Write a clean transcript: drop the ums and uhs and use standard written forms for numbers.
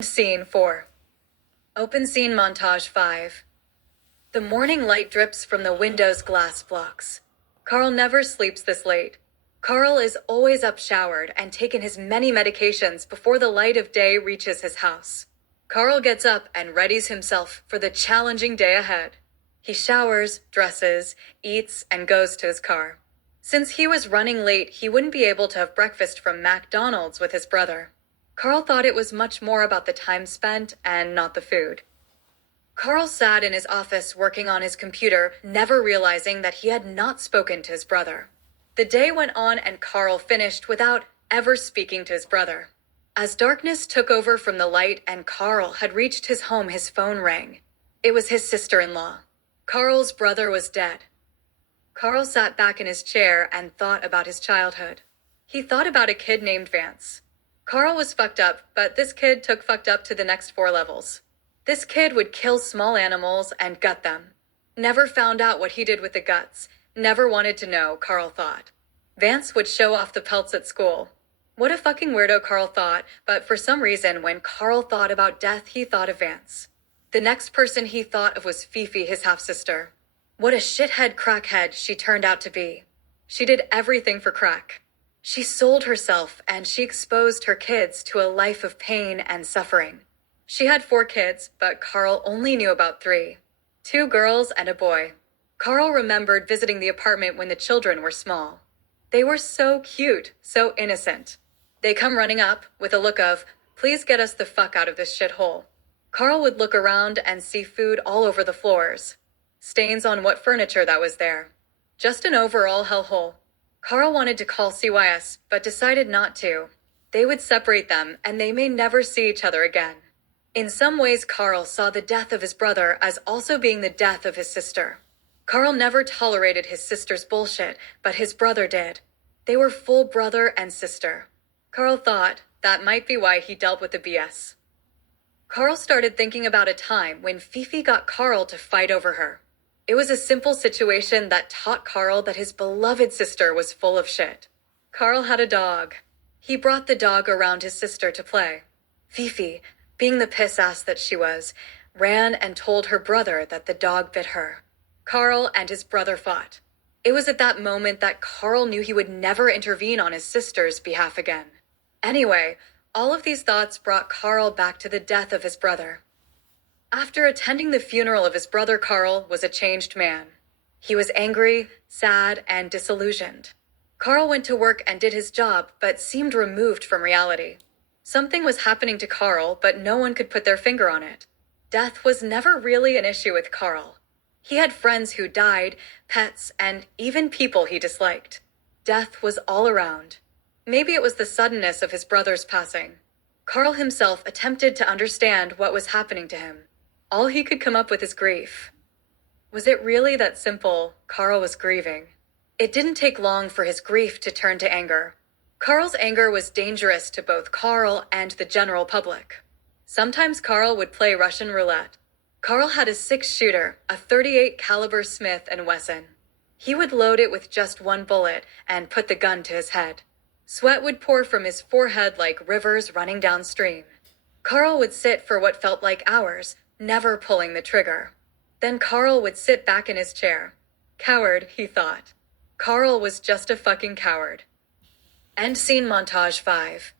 Scene 4. Open scene montage 5. The morning light drips from the window's glass blocks. Carl never sleeps this late. Carl is always up showered and taken his many medications before the light of day reaches his house. Carl gets up and readies himself for the challenging day ahead. He showers, dresses, eats, and goes to his car. Since he was running late, he wouldn't be able to have breakfast from McDonald's with his brother. Carl thought it was much more about the time spent and not the food. Carl sat in his office working on his computer, never realizing that he had not spoken to his brother. The day went on and Carl finished without ever speaking to his brother. As darkness took over from the light and Carl had reached his home, his phone rang. It was his sister-in-law. Carl's brother was dead. Carl sat back in his chair and thought about his childhood. He thought about a kid named Vance. Carl was fucked up, but this kid took fucked up to the next 4 levels. This kid would kill small animals and gut them. Never found out what he did with the guts. Never wanted to know, Carl thought. Vance would show off the pelts at school. What a fucking weirdo, Carl thought, but for some reason, when Carl thought about death, he thought of Vance. The next person he thought of was Fifi, his half-sister. What a shithead crackhead she turned out to be. She did everything for crack. She sold herself and she exposed her kids to a life of pain and suffering. She had 4 kids, but Carl only knew about 3. 2 girls and a boy. Carl remembered visiting the apartment when the children were small. They were so cute, so innocent. They come running up with a look of, please get us the fuck out of this shithole. Carl would look around and see food all over the floors. Stains on what furniture that was there. Just an overall hellhole. Carl wanted to call CYS, but decided not to. They would separate them, and they may never see each other again. In some ways, Carl saw the death of his brother as also being the death of his sister. Carl never tolerated his sister's bullshit, but his brother did. They were full brother and sister. Carl thought that might be why he dealt with the BS. Carl started thinking about a time when Fifi got Carl to fight over her. It was a simple situation that taught Carl that his beloved sister was full of shit. Carl had a dog. He brought the dog around his sister to play. Fifi, being the piss-ass that she was, ran and told her brother that the dog bit her. Carl and his brother fought. It was at that moment that Carl knew he would never intervene on his sister's behalf again. Anyway, all of these thoughts brought Carl back to the death of his brother. After attending the funeral of his brother, Carl was a changed man. He was angry, sad, and disillusioned. Carl went to work and did his job, but seemed removed from reality. Something was happening to Carl, but no one could put their finger on it. Death was never really an issue with Carl. He had friends who died, pets, and even people he disliked. Death was all around. Maybe it was the suddenness of his brother's passing. Carl himself attempted to understand what was happening to him. All he could come up with is grief. Was it really that simple? Carl was grieving. It didn't take long for his grief to turn to anger. Carl's anger was dangerous to both Carl and the general public. Sometimes Carl would play Russian roulette. Carl had a 6-shooter, a .38 caliber Smith & Wesson. He would load it with just 1 bullet and put the gun to his head. Sweat would pour from his forehead like rivers running downstream. Carl would sit for what felt like hours, never pulling the trigger. Then Carl would sit back in his chair. Coward, he thought. Carl was just a fucking coward. End scene montage 5.